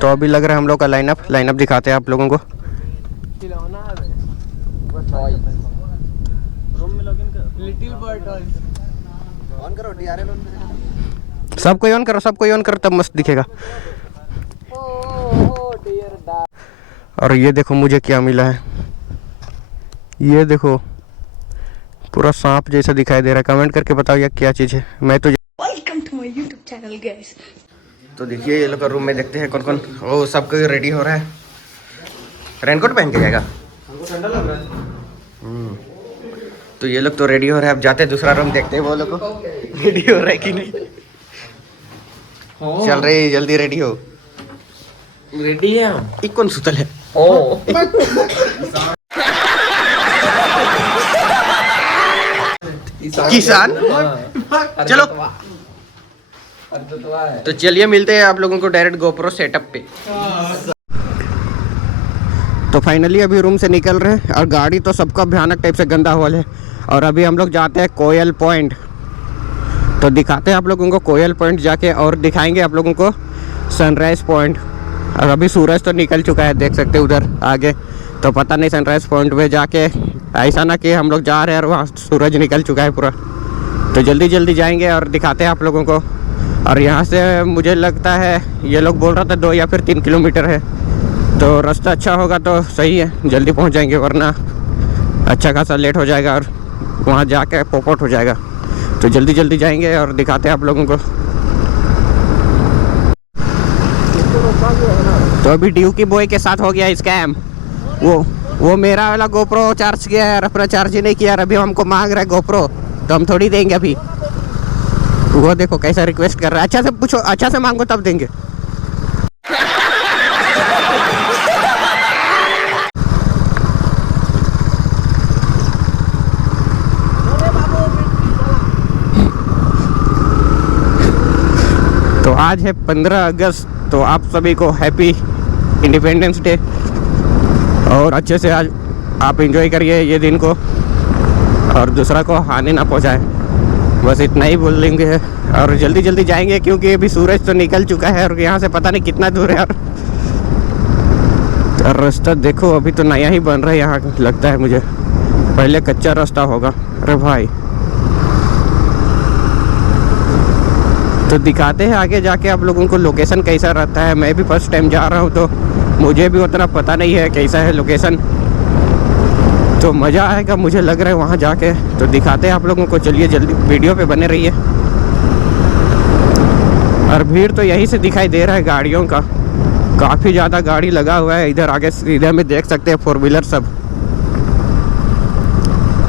तो अभी लग रहा है हम लोग का लाइनअप दिखाते हैं आप लोगों को। सबको ऑन करो तब मस्त दिखेगा। और ये देखो मुझे क्या मिला है, ये देखो पूरा सांप जैसा दिखाई दे रहा है। कमेंट करके बताओ यार क्या चीज़ है। मैं तो welcome to my YouTube channel guys. तो देखिए ये लोग का रूम में देखते हैं कौन कौन। ओ सबको रेडी हो रहा है। रेनकोट पहन के जाएगा। तो ये लोग तो रेडी हो रहे हैं। अब जाते हैं दूसरा रूम, देखते हैं वो लोग को रेडी हो रहा है कि नहीं। चल रही जल्दी रेडी हो। रेडी है हम। एक कौन सुतल है? ओ किसान। चलो तो चलिए मिलते हैं आप लोगों को डायरेक्ट गोप्रो सेटअप पे। तो फाइनली अभी रूम से निकल रहे हैं और गाड़ी तो सबका भयानक टाइप से गंदा हुआ है। और अभी हम लोग जाते हैं कोयल पॉइंट। तो दिखाते हैं आप लोगों को कोयल पॉइंट जाके, और दिखाएंगे आप लोगों को सनराइज़ पॉइंट। और अभी सूरज तो निकल चुका है, देख सकते हैं उधर आगे। तो पता नहीं सनराइज़ पॉइंट पे जाके ऐसा ना कि हम लोग जा रहे हैं और वहाँ सूरज निकल चुका है पूरा। तो जल्दी जल्दी जाएंगे और दिखाते हैं आप लोगों को। और यहाँ से मुझे लगता है ये लोग बोल रहा था 2 या फिर 3 किलोमीटर है। तो रास्ता अच्छा होगा तो सही है, जल्दी पहुँच जाएंगे, वरना अच्छा खासा लेट हो जाएगा और वहाँ जाके पोपट हो जाएगा। तो जल्दी जल्दी जाएंगे और दिखाते हैं आप लोगों को। तो अभी ड्यूकी बॉय के साथ हो गया स्कैम। वो मेरा वाला गोप्रो चार्ज किया है और अपना चार्ज ही नहीं किया। अभी हमको मांग रहा है गोप्रो, तो हम थोड़ी देंगे अभी। वो देखो कैसा रिक्वेस्ट कर रहा है। अच्छा से पूछो, अच्छा से मांगो तब देंगे। तो आज है 15 अगस्त, तो आप सभी को हैप्पी इंडिपेंडेंस डे। और अच्छे से आज आप एंजॉय करिए ये दिन को, और दूसरा को हानि ना पहुंचाए। बस इतना ही बोलेंगे। और जल्दी जल्दी जाएंगे क्योंकि अभी सूरज तो निकल चुका है और यहाँ से पता नहीं कितना दूर है। और रास्ता देखो अभी तो नया ही बन रहा है यहाँ, लगता है मुझे। पहले कच्चा रास्ता होगा। अरे भाई, तो दिखाते हैं आगे जाके आप लोगों को लोकेशन कैसा रहता है। मैं भी फर्स्ट टाइम जा रहा हूँ तो मुझे भी उतना पता नहीं है कैसा है लोकेशन। तो मज़ा आएगा मुझे लग रहा है वहाँ जाके। तो दिखाते हैं आप लोगों को, चलिए जल्दी वीडियो पे बने रहिए। और भीड़ तो यहीं से दिखाई दे रहा है गाड़ियों का, काफ़ी ज़्यादा गाड़ी लगा हुआ है इधर आगे। इधर में देख सकते हैं 4 व्हीलर सब,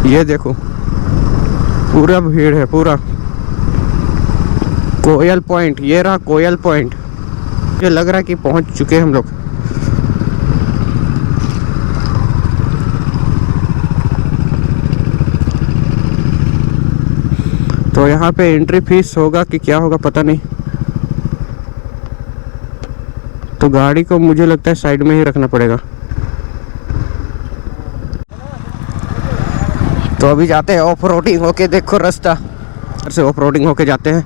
ये देखो पूरा भीड़ है पूरा। कोयल पॉइंट, ये रहा कोयल पॉइंट। ये लग रहा है कि पहुंच चुके हैं हम लोग। तो यहाँ पे एंट्री फीस होगा कि क्या होगा पता नहीं। तो गाड़ी को मुझे लगता है साइड में ही रखना पड़ेगा। तो अभी जाते हैं ऑफ रोडिंग होके। देखो रास्ता से ऑफ रोडिंग होके जाते हैं,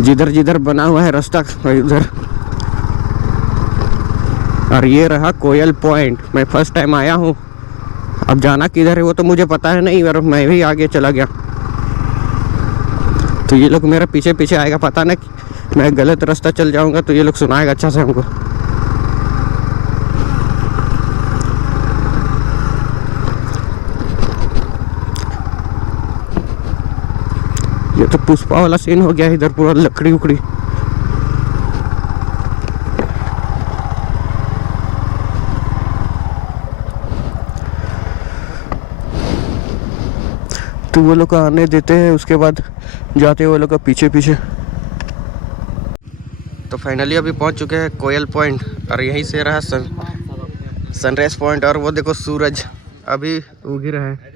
जिधर जिधर बना हुआ है रास्ता उधर। और ये रहा कोयल पॉइंट। मैं फर्स्ट टाइम आया हूँ। अब जाना किधर है वो तो मुझे पता है नहीं, और मैं भी आगे चला गया। तो ये लोग मेरा पीछे पीछे आएगा, पता नहीं मैं गलत रास्ता चल जाऊँगा तो ये लोग सुनाएगा अच्छा से हमको। ये तो पुष्पा वाला सीन हो गया इधर, पूरा लकड़ी उकड़ी। तो वो लोग का आने देते हैं, उसके बाद जाते हैं वो लोग का पीछे पीछे। तो फाइनली अभी पहुंच चुके हैं कोयल पॉइंट। और यहीं से रहा सनराइज पॉइंट। और वो देखो सूरज अभी उग ही रहा है।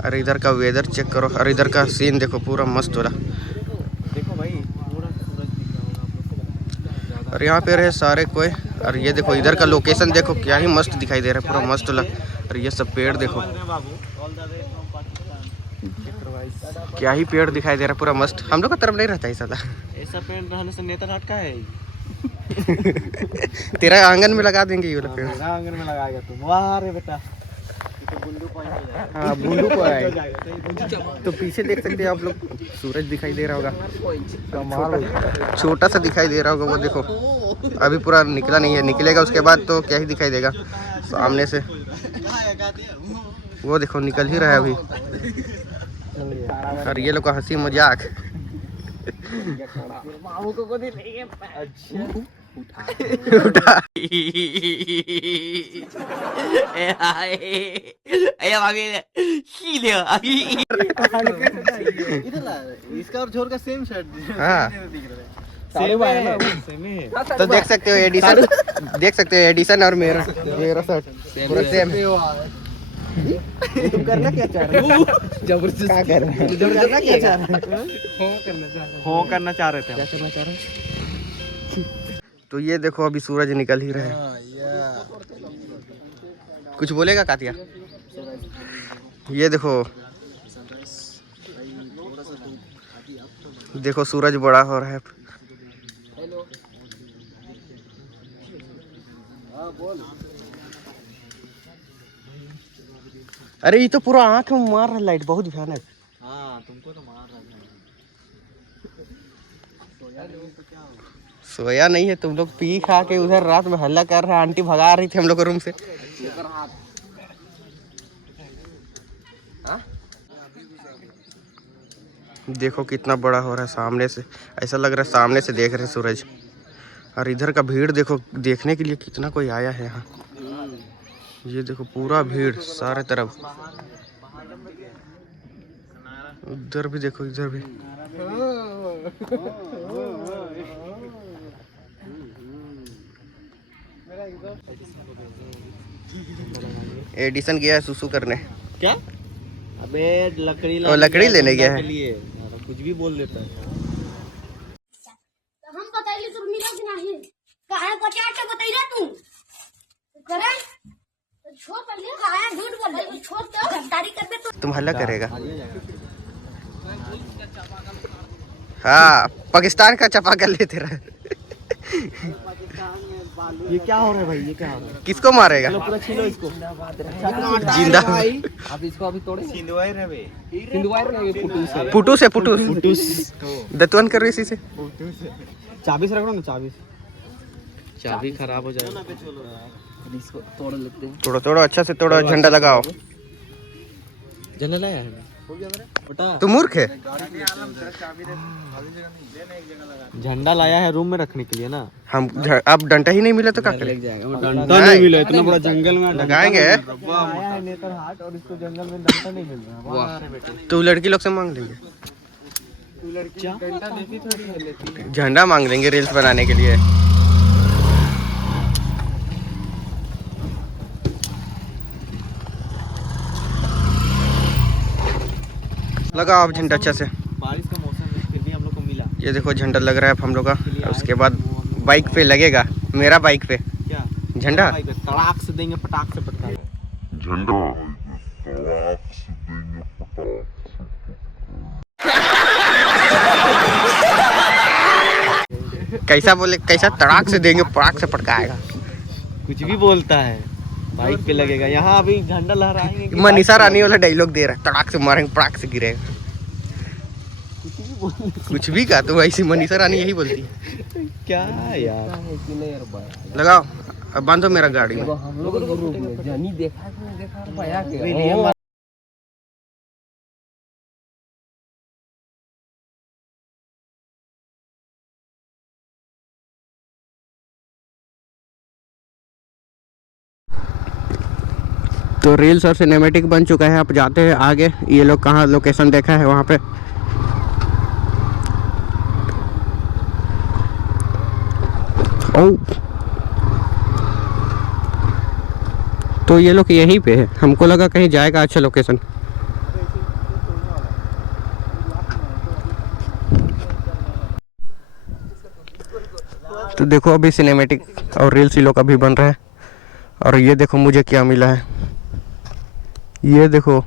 अरे इधर का वेदर चेक करो, और इधर का सीन देखो पूरा मस्त हो रहा। देखो भाई पूरा सूरज दिख रहा होगा आप लोग को। और यहाँ पे रहे सारे कोई। और ये देखो इधर का लोकेशन देखो क्या ही मस्त दिखाई दे रहा है, पूरा मस्त लग। और ये सब पेड़ देखो, क्या ही पेड़ दिखाई दे रहा, पूरा मस्त। हम लोग का तरफ नहीं रहता ऐसा था। ऐसा पेड़ रहने से नेता घाट का है। तेरा आंगन में लगा देंगे ये वाला पेड़। मेरा आंगन में लगाएगा तुम। वाह रे बेटा, तो बुंडू पॉइंट हो जाएगा। हाँ बुंडू पॉइंट। तो पीछे देख सकते हैं आप लोग, सूरज दिखाई दे रहा होगा, छोटा सा दिखाई दे रहा होगा वो देखो। अभी पूरा निकला नहीं है, निकलेगा उसके बाद तो क्या ही दिखाई देगा सामने से। वो देखो निकल ही रहा है अभी। और ये लोग का हंसी मजाक। उठा। इसका और छोर का सेम शर्ट। हाँ सेम है। तो देख सकते हो एडिशन, देख सकते हो एडिशन और मेरा शर्ट पूरा सेम है। तुम करना क्या चाह रहे हो? जबरदस्त क्या कर रहे हैं? करना क्या चाह रहे हैं? हो करना चाह रहे थे। क्या करना चाह रहे हैं? तो ये देखो अभी सूरज निकल ही रहा है। कुछ बोलेगा कातिया? ये देखो, देखो सूरज बड़ा हो रहा है। अरे ये तो पूरा आंख में मार रहा है लाइट, बहुत भयानक। हाँ तुमको तो मार रहा था। सोया नहीं है, तुम लोग पी खा के उधर रात में हल्ला कर रहे हैं। आंटी भगा रही थी हम लोग को रूम से। देखो कितना बड़ा हो रहा है सामने से, ऐसा लग रहा है सामने से देख रहे सूरज। और इधर का भीड़ देखो, देखने के लिए कितना कोई आया है यहाँ। ये देखो पूरा भीड़ सारे तरफ, उधर भी देखो, इधर भी। एडिशन गया है सुसु करने। क्या? अबे लकड़ी लकड़ी लेने गया है। कुछ भी बोल देता है। हम बताइए तुम मिलो कि नहीं? काहे बचा के बताइए तू करे छोड़ पहले काहे झूठ बोल रही छोड़ के गद्दारी करबे तो तुम हल्ला करेगा। हाँ पाकिस्तान का चापाकल लेते रहे। ये क्या हो रहा है भाई? ये क्या हो रहा है? किसको मारेगा? पूरा छीलो इसको। जिंदा। अब इसको अभी तोड़े। सिंधवायर है बे। सिंधवायर नहीं, पुटूस है। पुटूस है, पुटूस। पुटूस। दतवन कर रही इसी से। चाबी से रखो ना, चाबी खराब हो जाएगा। इसको तोड़ लेते हैं। तोड़ो तोड़ो, अच्छा से तोड़ो, झंडा लगाओ। झंडा लाया है बेटा। तू मूर्ख है। झंडा लाया है रूम में रखने के लिए ना। हम अब डंडा ही नहीं मिला तो क्या करें? डंडा नहीं मिला, इतना बड़ा जंगल में लगाएंगे। आया है नेतरहाट और इसको जंगल में डंडा नहीं मिल रहा। तो लड़की लोग से मांग लेंगे, झंडा मांग लेंगे रील्स बनाने के लिए। लगाओ आप झंडा अच्छा से। बारिश का मौसम है फिर भी हम लोग को मिला। ये देखो झंडा लग रहा है हम लोग का। उसके बाद बाइक पे लगेगा, मेरा बाइक पे क्या झंडा। तड़ाक से देंगे, पटाख से पटका झंडा। कैसा बोले, कैसा तड़ाक से देंगे, पटाख से पटकाएगा। कुछ भी बोलता है। बाइक पे लगेगा। यहाँ अभी झंडा लहराएंगे। मनीषा रानी वाला डायलॉग दे रहा है, तड़ाक से मारेंगे, पटाख से गिरेगा। कुछ भी कहा तो ऐसी मनीषा रानी यही बोलती है। क्या यार? लगाओ, अब बांधो मेरा गाड़ी में। हम लोग जानी देखा पाया के। तो रील्स और सिनेमेटिक बन चुका है। आप जाते हैं आगे, ये लोग कहाँ लोकेशन देखा है वहाँ पे। ओ तो ये लोग यहीं पे है, हमको लगा कहीं जाएगा अच्छा लोकेशन। तो देखो अभी सिनेमेटिक और रील्स ये लोग अभी बन रहा है। और ये देखो मुझे क्या मिला है, ये देखो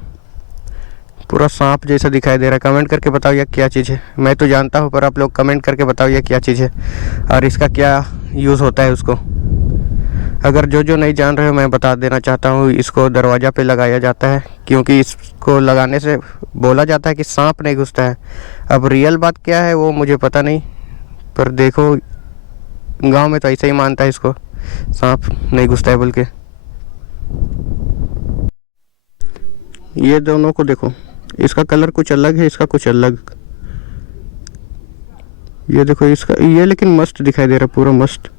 पूरा सांप जैसा दिखाई दे रहा है। कमेंट करके बताओ ये क्या चीज़ है। मैं तो जानता हूँ पर आप लोग कमेंट करके बताओ ये क्या चीज़ है और इसका क्या यूज़ होता है उसको। अगर जो नहीं जान रहे हो मैं बता देना चाहता हूँ, इसको दरवाज़ा पे लगाया जाता है क्योंकि इसको लगाने से बोला जाता है कि सांप नहीं घुसता है। अब रियल बात क्या है वो मुझे पता नहीं, पर देखो गांव में तो ऐसे ही मानता है इसको, सांप नहीं घुसता है बोल के। ये दोनों को देखो, इसका कलर कुछ अलग है, इसका कुछ अलग। ये देखो इसका, ये लेकिन मस्त दिखाई दे रहा है, पूरा मस्त।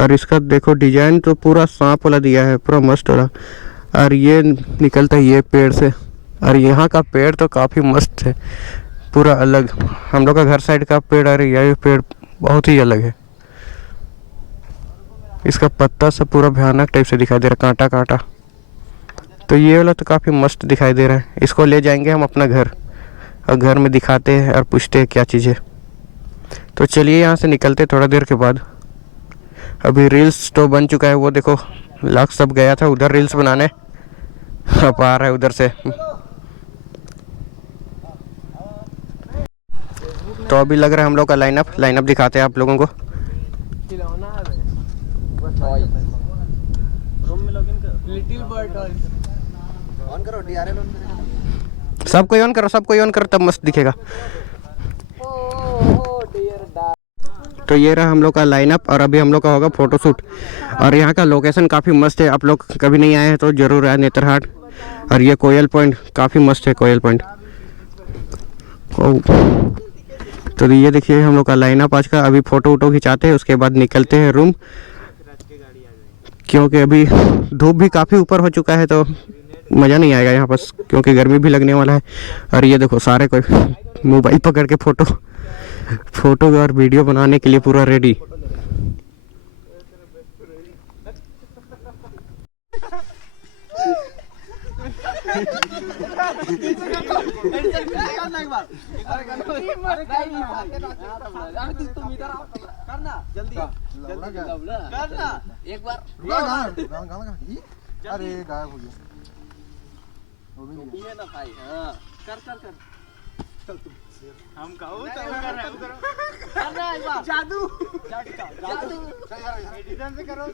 और इसका देखो डिजाइन तो पूरा सांप वाला दिया है, पूरा मस्त वाला। और ये निकलता है ये पेड़ से, और यहाँ का पेड़ तो काफ़ी मस्त है, पूरा अलग। हम लोग का घर साइड का पेड़ और ये पेड़ बहुत ही अलग है। इसका पत्ता सब पूरा भयानक टाइप से दिखाई दे रहा है, कांटा कांटा। तो ये वाला तो काफ़ी मस्त दिखाई दे रहा है। इसको ले जाएंगे हम अपना घर और घर में दिखाते हैं और पूछते हैं क्या चीज़ है। तो चलिए यहाँ से निकलते थोड़ा देर के बाद। अभी रील्स तो बन चुका है, वो देखो लक्ष्य सब गया था उधर रील्स बनाने, अब आ रहा है उधर से। तो अभी लग रहा है हम लोग का लाइनअप दिखाते हैं आप लोगों को। सबको ऑन करो तब मस्त दिखेगा। तो ये रहा हम लोग का लाइनअप और अभी हम लोग का होगा फोटोशूट। और यहाँ का लोकेशन काफ़ी मस्त है, आप लोग कभी नहीं आए हैं तो ज़रूर आए नेतरहाट। और ये कोयल पॉइंट काफ़ी मस्त है, कोयल पॉइंट। तो ये देखिए हम लोग का लाइनअप आज का। अभी फ़ोटो वोटो खिंचाते हैं, उसके बाद निकलते हैं रूम, क्योंकि अभी धूप भी काफ़ी ऊपर हो चुका है तो मज़ा नहीं आएगा यहाँ पास, क्योंकि गर्मी भी लगने वाला है। और ये देखो सारे कोई मोबाइल पकड़ के फ़ोटो और वीडियो बनाने के लिए पूरा रेडी। एक बार अरे गायब हो गया ये ना भाई। हाँ कर हम करना एक बार। जादू एडिशन से करो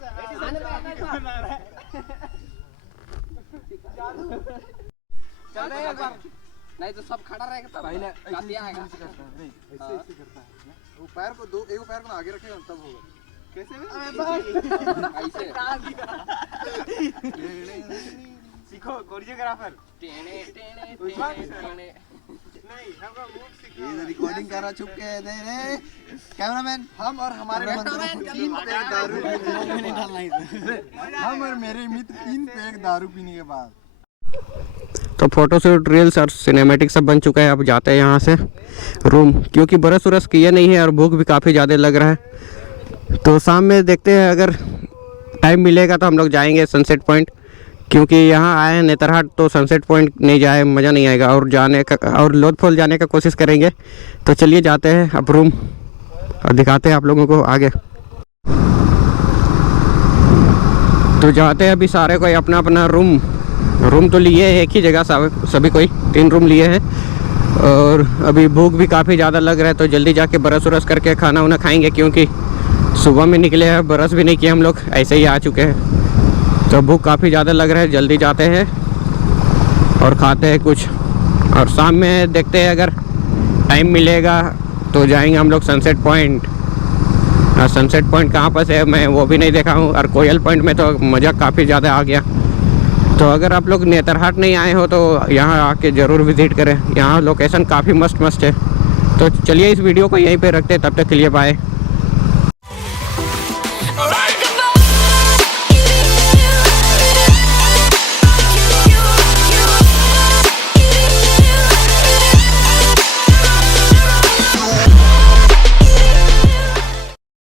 चल रहे एक बार, नहीं तो सब खड़ा रहेगा तब पहले कातिया आएगा। नहीं ऐसे करता है वो पैर को दो, एक पैर को आगे रखेगा तब होगा। कैसे ऐसे सीखो कोरियोग्राफर। नहीं हमका मूव सीखो। ये रिकॉर्डिंग कर रहा, चुप के दे रे कैमरामैन। हम और हमारे तीन पैक दारू हम और मेरे मित्र 3 पैक दारू पीने के बाद। तो फोटोशूट रील्स और सिनेमैटिक सब बन चुका है। अब जाते हैं यहाँ से रूम, क्योंकि बरस उरस किए नहीं है और भूख भी काफ़ी ज़्यादा लग रहा है। तो शाम में देखते हैं, अगर टाइम मिलेगा तो हम लोग जाएंगे सनसेट पॉइंट, क्योंकि यहाँ आए हैं नेतरहाट तो सनसेट पॉइंट नहीं जाए मज़ा नहीं आएगा। और जाने का और लोथफॉल जाने का कोशिश करेंगे। तो चलिए जाते हैं अब रूम और दिखाते हैं आप लोगों को आगे। तो जाते हैं अभी सारे कोई अपना अपना रूम तो लिए है एक ही जगह, सभी कोई 3 रूम लिए हैं। और अभी भूख भी काफ़ी ज़्यादा लग रहा है तो जल्दी जाके ब्रश व्रश करके खाना वाना खाएंगे, क्योंकि सुबह में निकले हैं, ब्रश भी नहीं किए हम लोग, ऐसे ही आ चुके हैं। तो भूख काफ़ी ज़्यादा लग रहा है, जल्दी जाते हैं और खाते हैं कुछ। और शाम में देखते हैं अगर टाइम मिलेगा तो जाएंगे हम लोग सनसेट पॉइंट। और सनसेट पॉइंट कहाँ पर है मैं वो भी नहीं देखा हूँ। और कोयल पॉइंट में तो मज़ा काफ़ी ज़्यादा आ गया। तो अगर आप लोग नेतरहाट नहीं आए हो तो यहाँ आके ज़रूर विज़िट करें, यहाँ लोकेशन काफ़ी मस्त है। तो चलिए इस वीडियो को यहीं पे रखते हैं, तब तक के लिए बाय।